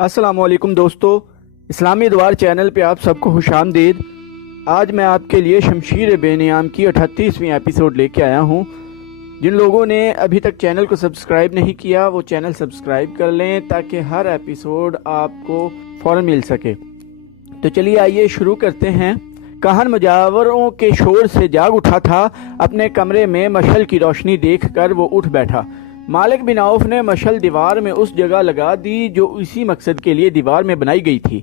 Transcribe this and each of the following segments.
السلام علیکم دوستو، اسلامی ادوار چینل پہ آپ سب کو خوش آمدید۔ آج میں آپ کے لیے شمشیر بے نیام کی 38ویں ایپیسوڈ لے کے آیا ہوں۔ جن لوگوں نے ابھی تک چینل کو سبسکرائب نہیں کیا وہ چینل سبسکرائب کر لیں تاکہ ہر ایپیسوڈ آپ کو فوراً مل سکے۔ تو چلیے آئیے شروع کرتے ہیں۔ کاہن مجاوروں کے شور سے جاگ اٹھا تھا۔ اپنے کمرے میں مشعل کی روشنی دیکھ کر وہ اٹھ بیٹھا۔ مالک بن عوف نے مشعل دیوار میں اس جگہ لگا دی جو اسی مقصد کے لیے دیوار میں بنائی گئی تھی۔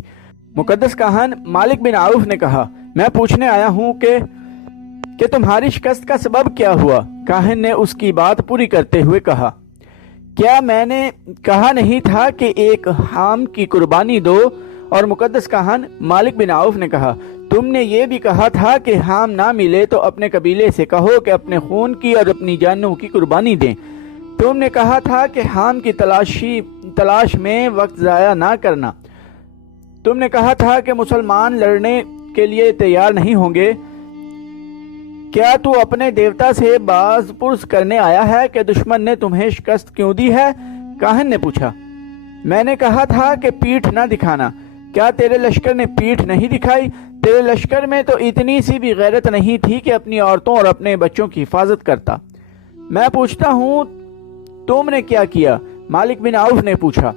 مقدس کاہن، مالک بن عوف نے کہا، میں پوچھنے آیا ہوں کہ تمہاری شکست کا سبب کیا ہوا؟ کاہن نے اس کی بات پوری کرتے ہوئے کہا، کیا میں نے کہا نہیں تھا کہ ایک حام کی قربانی دو؟ اور مقدس کاہن، مالک بن عوف نے کہا، تم نے یہ بھی کہا تھا کہ حام نہ ملے تو اپنے قبیلے سے کہو کہ اپنے خون کی اور اپنی جانوں کی قربانی دیں۔ تم نے کہا تھا کہ حام کی تلاش میں وقت ضائع نہ کرنا۔ تم نے کہا تھا کہ مسلمان لڑنے کے لیے تیار نہیں ہوں گے۔ کیا تو اپنے دیوتا سے باز پرس کرنے آیا ہے کہ دشمن نے تمہیں شکست کیوں دی ہے؟ کاہن نے پوچھا۔ میں نے کہا تھا کہ پیٹھ نہ دکھانا۔ کیا تیرے لشکر نے پیٹھ نہیں دکھائی؟ تیرے لشکر میں تو اتنی سی بھی غیرت نہیں تھی کہ اپنی عورتوں اور اپنے بچوں کی حفاظت کرتا۔ میں پوچھتا ہوں تم نے کیا کیا؟ مالک بن عوف نے پوچھا۔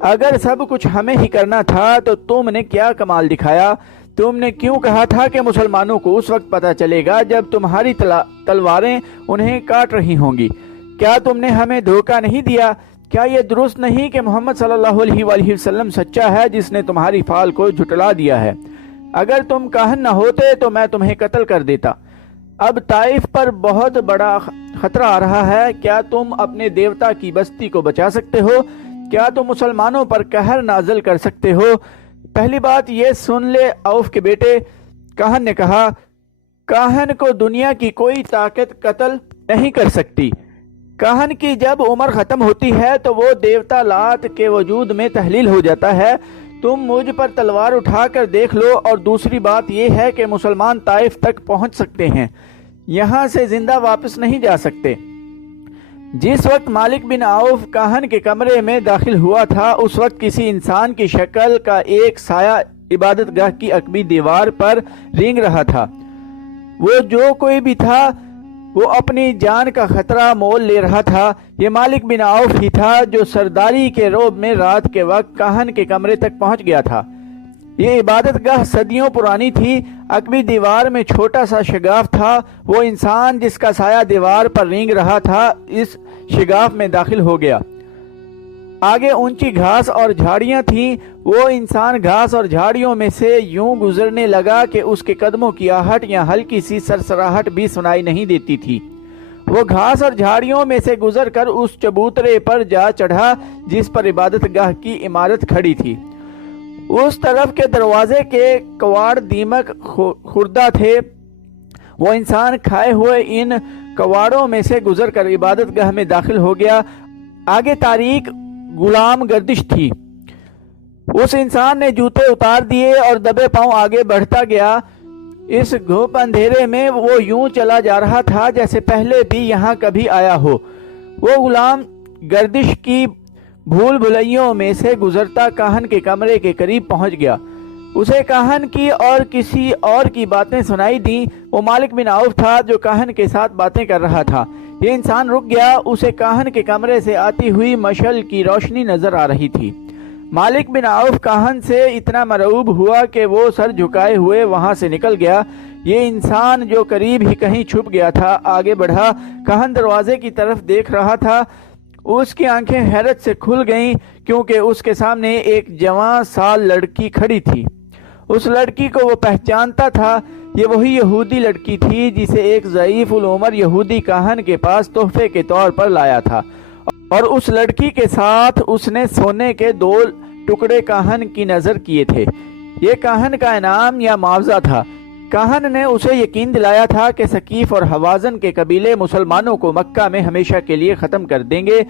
اگر سب کچھ ہمیں ہی کرنا تھا تو تم نے کیا کمال دکھایا؟ تم نے کیوں کہا تھا کہ مسلمانوں کو اس وقت پتہ چلے گا جب تمہاری تلواریں انہیں کاٹ رہی ہوں گی؟ کیا تم نے ہمیں دھوکہ نہیں دیا؟ کیا یہ درست نہیں کہ محمد صلی اللہ علیہ وآلہ وسلم سچا ہے جس نے تمہاری فال کو جھٹلا دیا ہے؟ اگر تم کاہن نہ ہوتے تو میں تمہیں قتل کر دیتا۔ اب طائف پر بہت بڑا خطرہ آ رہا ہے۔ کیا تم اپنے دیوتا کی بستی کو بچا سکتے ہو؟ کیا تم مسلمانوں پر قہر نازل کر سکتے ہو؟ پہلی بات یہ سن لے عوف کے بیٹے، کاہن نے کہا، کاہن کو دنیا کی کوئی طاقت قتل نہیں کر سکتی۔ کاہن کی جب عمر ختم ہوتی ہے تو وہ دیوتا لات کے وجود میں تحلیل ہو جاتا ہے۔ تم مجھ پر تلوار اٹھا کر دیکھ لو۔ اور دوسری بات یہ ہے کہ مسلمان طائف تک پہنچ سکتے ہیں، یہاں سے زندہ واپس نہیں جا سکتے۔ جس وقت مالک بن عوف کاہن کے کمرے میں داخل ہوا تھا اس وقت کسی انسان کی شکل کا ایک سایہ عبادت گاہ کی عقبی دیوار پر رینگ رہا تھا۔ وہ جو کوئی بھی تھا وہ اپنی جان کا خطرہ مول لے رہا تھا۔ یہ مالک بن عوف ہی تھا جو سرداری کے رعب میں رات کے وقت کاہن کے کمرے تک پہنچ گیا تھا۔ یہ عبادت گاہ صدیوں پرانی تھی۔ عقبی دیوار میں چھوٹا سا شگاف تھا۔ وہ انسان جس کا سایہ دیوار پر رینگ رہا تھا اس شگاف میں داخل ہو گیا۔ آگے اونچی گھاس اور جھاڑیاں تھیں۔ وہ انسان گھاس اور جھاڑیوں میں سے یوں گزرنے لگا کہ اس کے قدموں کی آہٹ یا ہلکی سی سرسراہٹ بھی سنائی نہیں دیتی تھی۔ وہ گھاس اور جھاڑیوں میں سے گزر کر اس چبوترے پر جا چڑھا جس پر عبادت گاہ کی عمارت کھڑی تھی۔ اس طرف کے دروازے کے کواڑ دیمک خوردہ تھے۔ وہ انسان کھائے ہوئے ان کواڑوں میں سے گزر کر عبادت گاہ میں داخل ہو گیا۔ آگے تاریک غلام گردش تھی۔ اس انسان نے جوتے اتار دیے اور دبے پاؤں آگے بڑھتا گیا۔ اس گھوپ اندھیرے میں وہ یوں چلا جا رہا تھا جیسے پہلے بھی یہاں کبھی آیا ہو۔ وہ غلام گردش کی بھول بھلائیوں میں سے گزرتا کاہن کے کمرے کے قریب پہنچ گیا۔ اسے کاہن کی اور کسی اور کی باتیں سنائی دیں۔ وہ مالک بن عوف تھا جو کاہن کے ساتھ باتیں کر رہا تھا۔ یہ انسان رک گیا۔ اسے کاہن کے کمرے سے آتی ہوئی مشعل کی روشنی نظر آ رہی تھی۔ مالک بن عوف کاہن سے اتنا مرعوب ہوا کہ وہ سر جھکائے ہوئے وہاں سے نکل گیا۔ یہ انسان جو قریب ہی کہیں چھپ گیا تھا آگے بڑھا۔ کاہن دروازے کی طرف دیکھ رہا تھا۔ اس کی آنکھیں حیرت سے کھل گئیں کیونکہ اس کے سامنے ایک جوان سال لڑکی کھڑی تھی۔ اس لڑکی کو وہ پہچانتا تھا۔ یہ وہی یہودی لڑکی تھی جسے ایک ضعیف العمر یہودی کاہن کے پاس تحفے کے طور پر لایا تھا، اور اس لڑکی کے ساتھ اس نے سونے کے 2 ٹکڑے کاہن کی نظر کیے تھے۔ یہ کاہن کا انعام یا معاوضہ تھا۔ کاہن نے اسے یقین دلایا تھا کہ ثقیف اور حوازن کے قبیلے مسلمانوں کو مکہ میں ہمیشہ کے لیے ختم کر دیں گے۔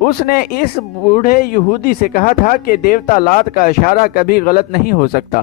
اس نے اس بوڑھے یہودی سے کہا تھا کہ دیوتا لات کا اشارہ کبھی غلط نہیں ہو سکتا۔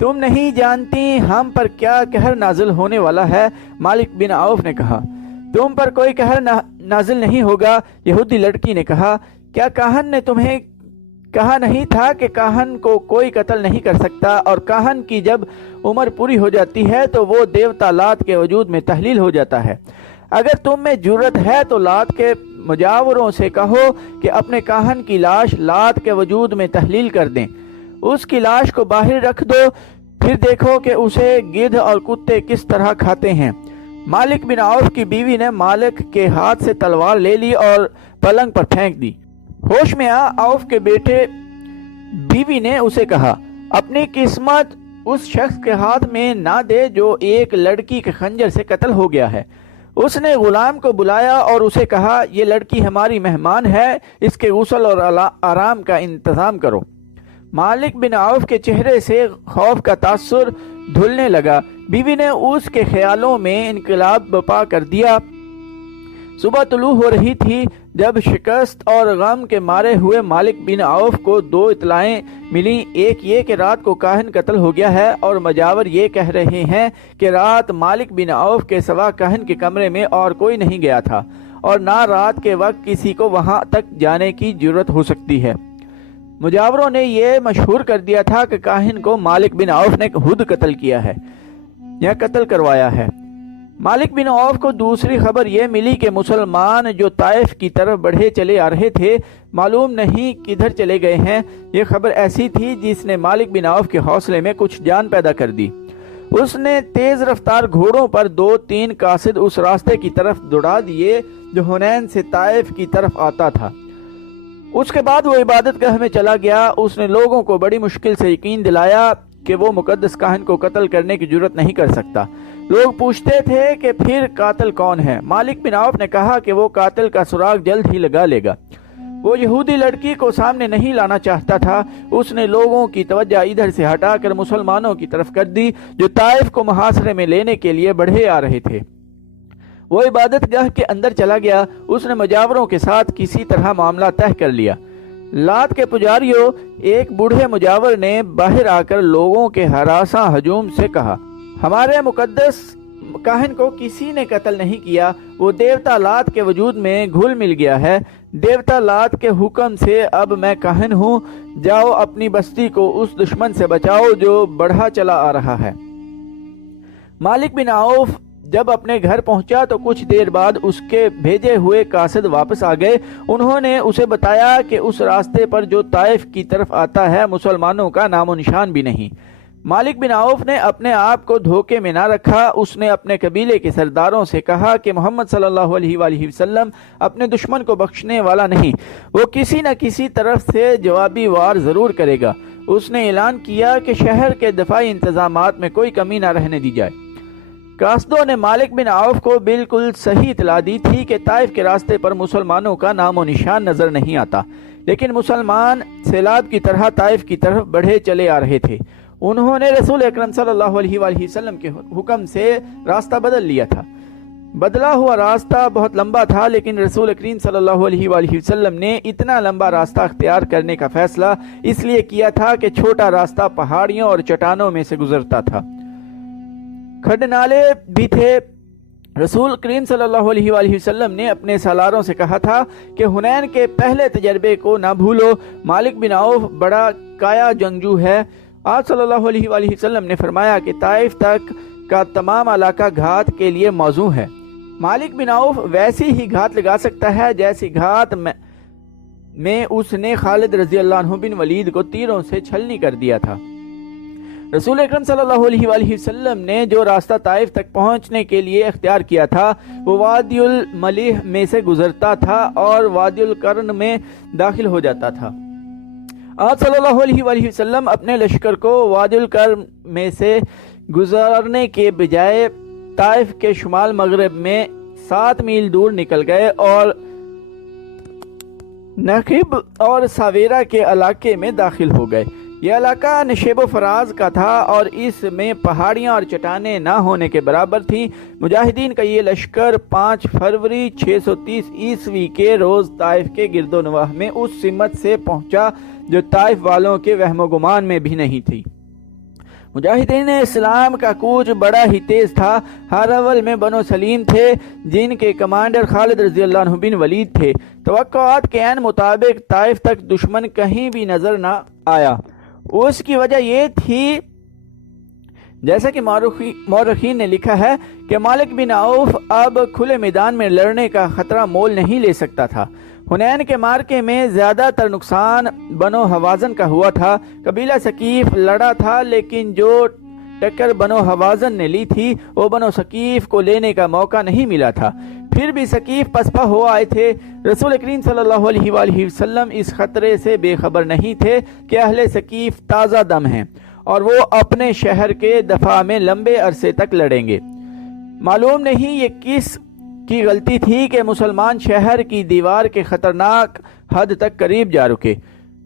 تم نہیں جانتی ہم پر کیا قہر نازل ہونے والا ہے، مالک بن عوف نے کہا۔ تم پر کوئی قہر نازل نہیں ہوگا، یہودی لڑکی نے کہا۔ کیا کاہن نے تمہیں کہا نہیں تھا کہ کاہن کو کوئی قتل نہیں کر سکتا، اور کاہن کی جب عمر پوری ہو جاتی ہے تو وہ دیوتا لات کے وجود میں تحلیل ہو جاتا ہے؟ اگر تم میں جرت ہے تو لات کے مجاوروں سے کہو کہ اپنے کاہن کی لاش لات کے وجود میں تحلیل کر دیں، اس کی لاش کو باہر رکھ دو، پھر دیکھو کہ اسے گدھ اور کتے کس طرح کھاتے ہیں۔ مالک بن عوف کی بیوی نے مالک کے ہاتھ سے تلوار لے لی اور پلنگ پر پھینک دی۔ ہوش میں عوف کے بیٹے بیوی نے اسے کہا، اپنی قسمت اس شخص کے ہاتھ میں نہ دے جو ایک لڑکی کے خنجر سے قتل ہو گیا ہے۔ اس نے غلام کو بلایا اور اسے کہا، یہ لڑکی ہماری مہمان ہے، اس کے غسل اور آرام کا انتظام کرو۔ مالک بن عوف کے چہرے سے خوف کا تاثر دھلنے لگا۔ بیوی نے اس کے خیالوں میں انقلاب برپا کر دیا۔ صبح طلوع ہو رہی تھی جب شکست اور غم کے مارے ہوئے مالک بن عوف کو دو اطلاعیں ملیں۔ ایک یہ کہ رات کو کاہن قتل ہو گیا ہے، اور مجاور یہ کہہ رہے ہیں کہ رات مالک بن عوف کے سوا کاہن کے کمرے میں اور کوئی نہیں گیا تھا، اور نہ رات کے وقت کسی کو وہاں تک جانے کی جرت ہو سکتی ہے۔ مجاوروں نے یہ مشہور کر دیا تھا کہ کاہن کو مالک بن عوف نے خود قتل کیا ہے یا قتل کروایا ہے۔ مالک بن عوف کو دوسری خبر یہ ملی کہ مسلمان جو طائف کی طرف بڑھے چلے آ رہے تھے، معلوم نہیں کدھر چلے گئے ہیں۔ یہ خبر ایسی تھی جس نے مالک بن عوف کے حوصلے میں کچھ جان پیدا کر دی۔ اس نے تیز رفتار گھوڑوں پر 2-3 قاصد اس راستے کی طرف دوڑا دیے جو حنین سے طائف کی طرف آتا تھا۔ اس کے بعد وہ عبادت گاہ میں چلا گیا۔ اس نے لوگوں کو بڑی مشکل سے یقین دلایا کہ وہ مقدس کاہن کو قتل کرنے کی جرت نہیں کر سکتا۔ لوگ پوچھتے تھے کہ پھر قاتل کون ہے؟ مالک بن عوف نے کہا کہ وہ قاتل کا سراغ جلد ہی لگا لے گا۔ وہ یہودی لڑکی کو سامنے نہیں لانا چاہتا تھا۔ اس نے لوگوں کی توجہ ادھر سے ہٹا کر مسلمانوں کی طرف کر دی جو طائف کو محاصرے میں لینے کے لیے بڑھے آ رہے تھے۔ وہ عبادت گاہ کے اندر چلا گیا۔ اس نے مجاوروں کے ساتھ کسی طرح معاملہ طے کر لیا۔ لات کے پجاریوں، ایک بوڑھے مجاور نے باہر آ کر لوگوں کے ہراساں ہجوم سے کہا، ہمارے مقدس کاہن کو کسی نے قتل نہیں کیا، وہ دیوتا لات کے وجود میں گھل مل گیا ہے۔ دیوتا لات کے حکم سے اب میں کاہن ہوں، جاؤ اپنی بستی کو اس دشمن سے بچاؤ جو بڑھا چلا آ رہا ہے۔ مالک بن عوف جب اپنے گھر پہنچا تو کچھ دیر بعد اس کے بھیجے ہوئے قاصد واپس آ گئے۔ انہوں نے اسے بتایا کہ اس راستے پر جو طائف کی طرف آتا ہے مسلمانوں کا نام و نشان بھی نہیں۔ مالک بن عوف نے اپنے آپ کو دھوکے میں نہ رکھا۔ اس نے اپنے قبیلے کے سرداروں سے کہا کہ محمد صلی اللہ علیہ وآلہ وسلم اپنے دشمن کو بخشنے والا نہیں، وہ کسی نہ کسی طرف سے جوابی وار ضرور کرے گا۔ اس نے اعلان کیا کہ شہر کے دفاعی انتظامات میں کوئی کمی نہ رہنے دی جائے۔ قاصدوں نے مالک بن عوف کو بالکل صحیح اطلاع دی تھی کہ طائف کے راستے پر مسلمانوں کا نام و نشان نظر نہیں آتا، لیکن مسلمان سیلاب کی طرح طائف کی طرف بڑھے چلے آ رہے تھے۔ انہوں نے رسول اکرم صلی اللہ علیہ وآلہ وسلم کے حکم سے راستہ بدل لیا تھا۔ بدلا ہوا راستہ بہت لمبا تھا، لیکن رسول اکرم صلی اللہ علیہ وآلہ وسلم نے اتنا لمبا راستہ اختیار کرنے کا فیصلہ اس لیے کیا تھا کہ چھوٹا راستہ پہاڑیوں اور چٹانوں میں سے گزرتا تھا، کھڈ نالے بھی تھے۔ رسول کریم صلی اللہ علیہ وآلہ وسلم نے اپنے سالاروں سے کہا تھا کہ حنین کے پہلے تجربے کو نہ بھولو۔ مالک بن عوف بڑا کایا جنگجو ہے۔ آپ صلی اللہ علیہ وآلہ وسلم نے فرمایا کہ طائف تک کا تمام علاقہ گھات کے لیے موزوں ہے۔ مالک بن عوف ویسی ہی گھات لگا سکتا ہے جیسی گھات میں اس نے خالد رضی اللہ عنہ بن ولید کو تیروں سے چھلنی کر دیا تھا۔ رسول اکرم صلی اللہ علیہ وآلہ وسلم نے جو راستہ طائف تک پہنچنے کے لیے اختیار کیا تھا وہ وادی الملیح میں سے گزرتا تھا اور وادی القرن میں داخل ہو جاتا تھا۔ آپ صلی اللہ علیہ وآلہ وسلم اپنے لشکر کو وادی القرن میں سے گزارنے کے بجائے طائف کے شمال مغرب میں 7 میل دور نکل گئے اور نخب اور ساویرا کے علاقے میں داخل ہو گئے۔ یہ علاقہ نشیب و فراز کا تھا اور اس میں پہاڑیاں اور چٹانیں نہ ہونے کے برابر تھیں۔ مجاہدین کا یہ لشکر 5 فروری 630 عیسوی کے روز طائف کے گرد و نواح میں اس سمت سے پہنچا جو طائف والوں کے وہم و گمان میں بھی نہیں تھی۔ مجاہدین اسلام کا کوچ بڑا ہی تیز تھا۔ ہر اول میں بنو سلیم تھے، جن کے کمانڈر خالد رضی اللہ عنہ بن ولید تھے۔ توقعات کے عین مطابق طائف تک دشمن کہیں بھی نظر نہ آیا۔ اس کی وجہ یہ تھی، جیسا کہ مورخین نے لکھا ہے، کہ مالک بن عوف اب کھلے میدان میں لڑنے کا خطرہ مول نہیں لے سکتا تھا۔ حنین کے مارکے میں زیادہ تر نقصان بنو حوازن کا ہوا تھا۔ قبیلہ ثقیف لڑا تھا، لیکن جو ٹکر بنو حوازن نے لی تھی وہ بنو ثقیف کو لینے کا موقع نہیں ملا تھا۔ پھر بھی ثقیف پسپا ہو آئے تھے۔ رسول کریم صلی اللہ علیہ وآلہ وسلم اس خطرے سے بے خبر نہیں تھے کہ اہل ثقیف تازہ دم ہیں اور وہ اپنے شہر کے دفاع میں لمبے عرصے تک لڑیں گے۔ معلوم نہیں یہ کس کی غلطی تھی کہ مسلمان شہر کی دیوار کے خطرناک حد تک قریب جا رکے۔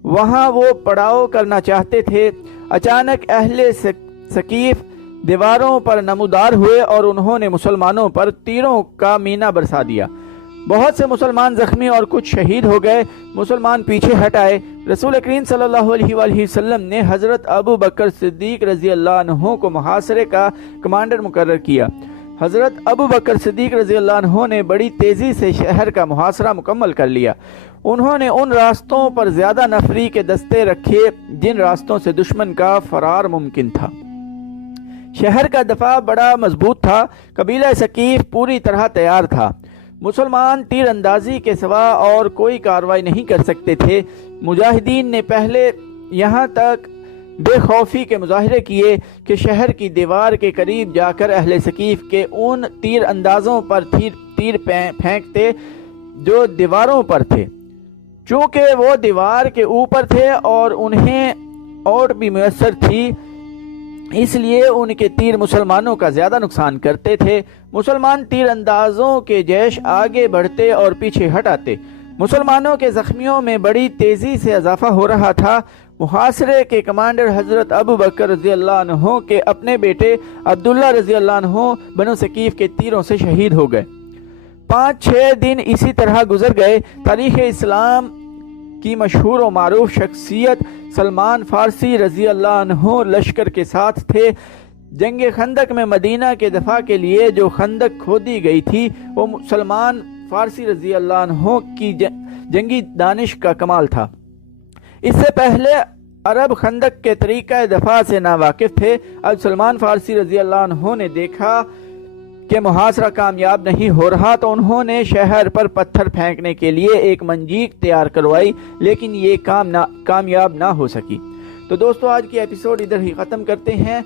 وہاں وہ پڑاؤ کرنا چاہتے تھے۔ اچانک اہل ثقیف دیواروں پر نمودار ہوئے اور انہوں نے مسلمانوں پر تیروں کا مینا برسا دیا۔ بہت سے مسلمان زخمی اور کچھ شہید ہو گئے۔ مسلمان پیچھے ہٹ آئے۔ رسول کریم صلی اللہ علیہ وآلہ وسلم نے حضرت ابو بکر صدیق رضی اللہ عنہ کو محاصرے کا کمانڈر مقرر کیا۔ حضرت ابو بکر صدیق رضی اللہ عنہ نے بڑی تیزی سے شہر کا محاصرہ مکمل کر لیا۔ انہوں نے ان راستوں پر زیادہ نفری کے دستے رکھے جن راستوں سے دشمن کا فرار ممکن تھا۔ شہر کا دفاع بڑا مضبوط تھا۔ قبیلہ ثقیف پوری طرح تیار تھا۔ مسلمان تیر اندازی کے سوا اور کوئی کارروائی نہیں کر سکتے تھے۔ مجاہدین نے پہلے یہاں تک بے خوفی کے مظاہرے کیے کہ شہر کی دیوار کے قریب جا کر اہل ثقیف کے ان تیر اندازوں پر تیر پھینکتے جو دیواروں پر تھے۔ چونکہ وہ دیوار کے اوپر تھے اور انہیں اوٹ بھی میسر تھی، اس لیے ان کے تیر مسلمانوں کا زیادہ نقصان کرتے تھے۔ مسلمان تیر اندازوں کے جیش آگے بڑھتے اور پیچھے ہٹ آتے۔ مسلمانوں کے زخمیوں میں بڑی تیزی سے اضافہ ہو رہا تھا۔ محاصرے کے کمانڈر حضرت ابو بکر رضی اللہ عنہ کے اپنے بیٹے عبداللہ رضی اللہ عنہ بنو ثقیف کے تیروں سے شہید ہو گئے۔ 5-6 دن اسی طرح گزر گئے۔ تاریخ اسلام کی مشہور و معروف شخصیت سلمان فارسی رضی اللہ عنہ لشکر کے ساتھ تھے۔ جنگ خندق میں مدینہ کے دفاع کے لیے جو خندق کھودی گئی تھی وہ سلمان فارسی رضی اللہ عنہ کی جنگی دانش کا کمال تھا۔ اس سے پہلے عرب خندق کے طریقہ دفاع سے ناواقف تھے۔ اب سلمان فارسی رضی اللہ عنہ نے دیکھا کہ محاصرہ کامیاب نہیں ہو رہا تو انہوں نے شہر پر پتھر پھینکنے کے لیے ایک منجیق تیار کروائی، لیکن یہ کامیاب نہ ہو سکی۔ تو دوستو آج کی ایپیسوڈ ادھر ہی ختم کرتے ہیں۔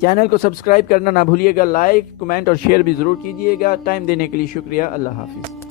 چینل کو سبسکرائب کرنا نہ بھولیے گا، لائک، کمنٹ اور شیئر بھی ضرور کیجیے گا۔ ٹائم دینے کے لیے شکریہ۔ اللہ حافظ۔